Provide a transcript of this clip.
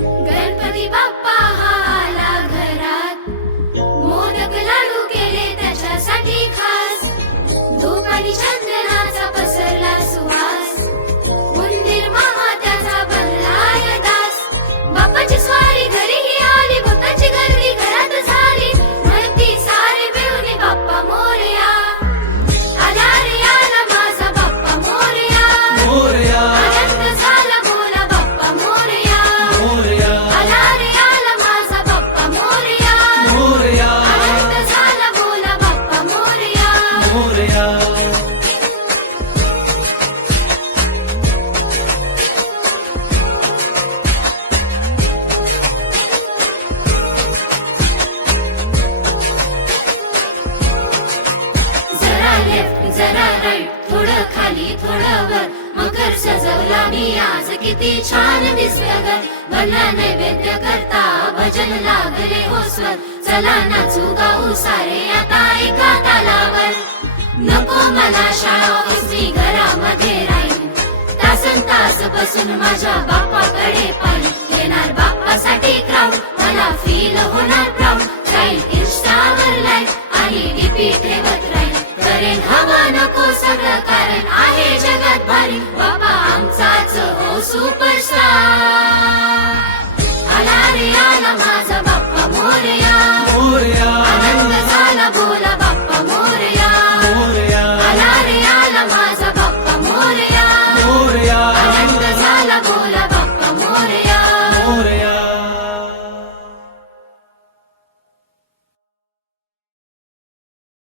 गणपती बाप्पा हा आला घरात. मोदक लाडू केले त्याच्यासाठी खास. धूप आणि लेफ्ट जरा राईट थोडं खाली थोडं वर. मकर सजवला मी आज किती छान दिसलं गर भला नैवेद्य करता भजन लागले हो स्वर. चला नाचू गाऊ सारे आता एका तालावर. नको मला शाळा ऑफिस मी घरामध्ये राहील तासन तास बसून माझ्या बापाकडे पाहिजे बाप्पाकडे super